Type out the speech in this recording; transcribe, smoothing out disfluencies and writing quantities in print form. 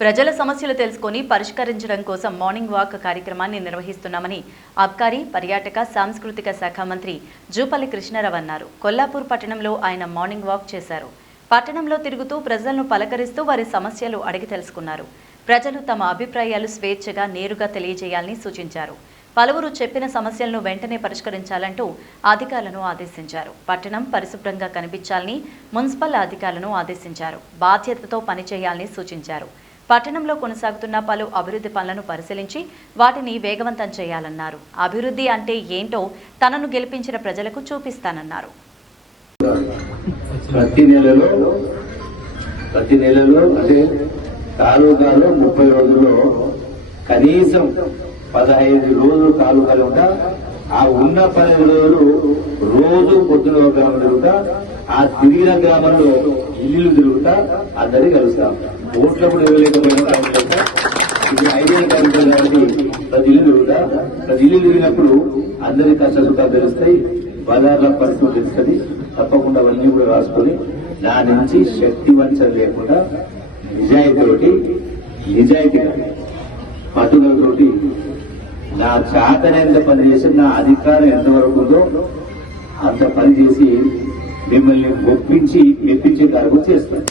ప్రజల సమస్యలు తెలుసుకొని పరిష్కరించడం కోసం మార్నింగ్ వాక్ కార్యక్రమాన్ని నిర్వహిస్తున్నామని అబ్కారీ పర్యాటక సాంస్కృతిక శాఖ మంత్రి జూపల్లి కృష్ణారావు అన్నారు. కొల్లాపూర్ పట్టణంలో ఆయన మార్నింగ్ వాక్ చేశారు. పట్టణంలో తిరుగుతూ ప్రజలను పలకరిస్తూ వారి సమస్యలు అడిగి తెలుసుకున్నారు. ప్రజలు తమ అభిప్రాయాలు స్వేచ్ఛగా నేరుగా తెలియజేయాలని సూచించారు. పలువురు చెప్పిన సమస్యలను వెంటనే పరిష్కరించాలంటూ అధికారులను ఆదేశించారు. పట్టణం పరిశుభ్రంగా కనిపించాలని మున్సిపల్ అధికారులను ఆదేశించారు. బాధ్యతతో పనిచేయాలని సూచించారు. పట్టణంలో కొనసాగుతున్న పలు అభివృద్ధి పనులను పరిశీలించి వాటిని వేగవంతం చేయాలన్నారు. అభివృద్ధి అంటే ఏంటో తనను గెలిపించిన ప్రజలకు చూపిస్తానన్నారు. ప్రతి నెలలో అంటే తాలూకాలో 30 రోజుల్లో కనీసం 15 రోజులు తాలూకాలు ఉంటా. ఆ ఉన్న 15 రోజులు రోజు పొద్దున గ్రామం తిరుగుతా, ఆ తిరిగిన గ్రామంలో ఇల్లు తిరుగుతా, అందరినీ కలుస్తాం. ఓట్ల కూడా ఇవ్వలేకపోయినా ఇప్పుడు 5 ఏళ్ళ కార్యక్రమం కాబట్టి ప్రతి ఇల్లు తిరుగుతా. ప్రతి ఇల్లు తిరిగినప్పుడు అందరి కష్ట సుఖాలు తెలుస్తాయి, బజార్ల పరిస్థితులు తెలుస్తుంది. తప్పకుండా అవన్నీ కూడా రాసుకొని నా నుంచి శక్తి వంచన లేకుండా నిజాయితీగా పట్టుదలతోటి నా చేతనెంత పని చేసి నా అధికారం ఎంతవరకు ఉందో అంత పని చేసి మిమ్మల్ని ఒప్పించి మెప్పించే కార్యక్రమం చేస్తాను.